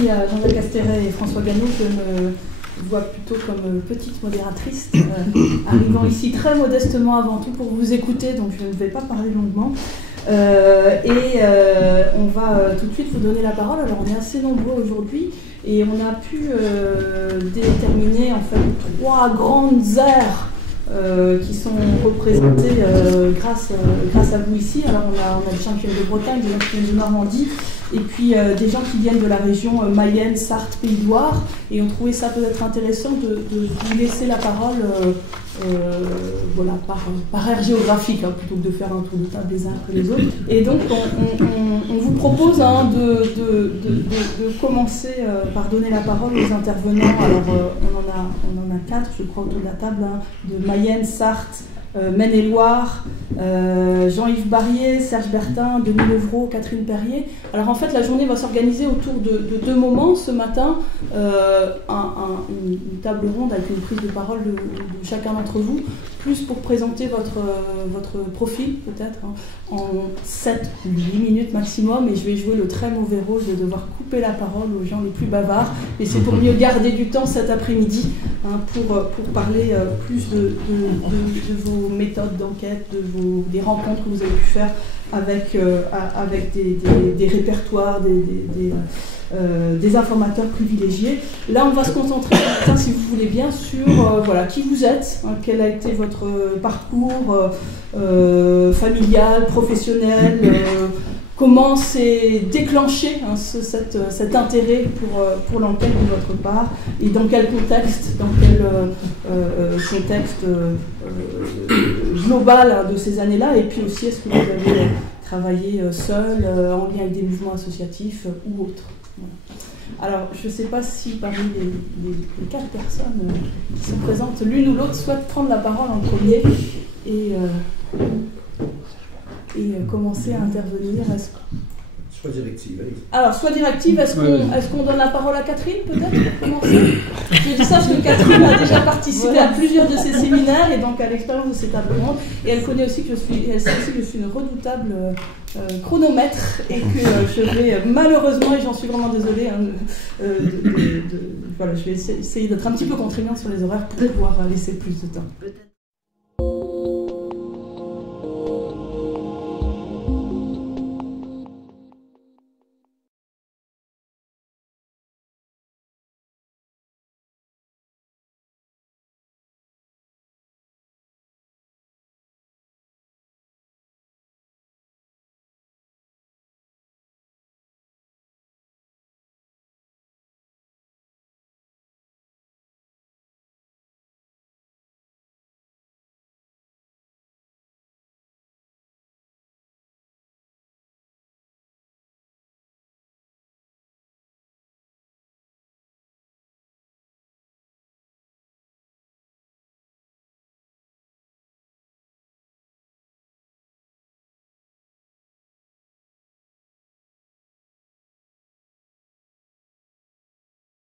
aussi à Jean-Jacques Asteret et François Gannot. Je me vois plutôt comme petite modératrice, arrivant ici très modestement avant tout pour vous écouter, donc je ne vais pas parler longuement. On va tout de suite vous donner la parole. Alors on est assez nombreux aujourd'hui et on a pu déterminer en fait 3 grandes aires qui sont représentées grâce à vous ici. Alors on a des gens qui viennent de Bretagne, des gens qui viennent de Normandie, et puis des gens qui viennent de la région Mayenne, Sarthe, Pays de Loire, et on trouvait ça peut-être intéressant de vous laisser la parole voilà, par aire géographique, hein, plutôt que de faire un tour de table les uns après les autres. Et donc on vous propose de commencer par donner la parole aux intervenants. Alors on en a 4, je crois, autour de la table, hein, de Mayenne, Sarthe, Maine-et-Loire, Jean-Yves Barrier, Serge Bertin, Denis Levrault, Catherine Perrier. Alors en fait la journée va s'organiser autour de 2 moments. Ce matin, une table ronde avec une prise de parole de chacun d'entre vous, plus pour présenter votre profil peut-être, hein, en 7 ou 8 minutes maximum, et je vais jouer le très mauvais rôle de devoir couper la parole aux gens les plus bavards, et c'est pour mieux garder du temps cet après-midi, hein, pour parler plus de vos méthodes d'enquête, des rencontres que vous avez pu faire avec des répertoires, des informateurs privilégiés. Là, on va se concentrer, si vous voulez bien, sur voilà, qui vous êtes, hein, quel a été votre parcours familial, professionnel, comment s'est déclenché, hein, cet intérêt pour l'enquête de votre part, et dans quel contexte, global, hein, de ces années-là, et puis aussi est-ce que vous avez travaillé seul, en lien avec des mouvements associatifs ou autres. Voilà. Alors, je ne sais pas si parmi les 4 personnes qui sont présentes, l'une ou l'autre souhaite prendre la parole en premier et commencer à intervenir. Soit directive. Alors, soit directive, est-ce qu'on donne la parole à Catherine, peut-être, pour commencer? Je dis ça parce que Catherine a déjà participé à plusieurs de ces séminaires et donc à l'expérience de ces tables rondes. Et elle connaît aussi que elle sait aussi que je suis une redoutable chronomètre et que je vais malheureusement, et j'en suis vraiment désolée, hein, voilà, je vais essayer d'être un petit peu contraignante sur les horaires pour pouvoir laisser plus de temps.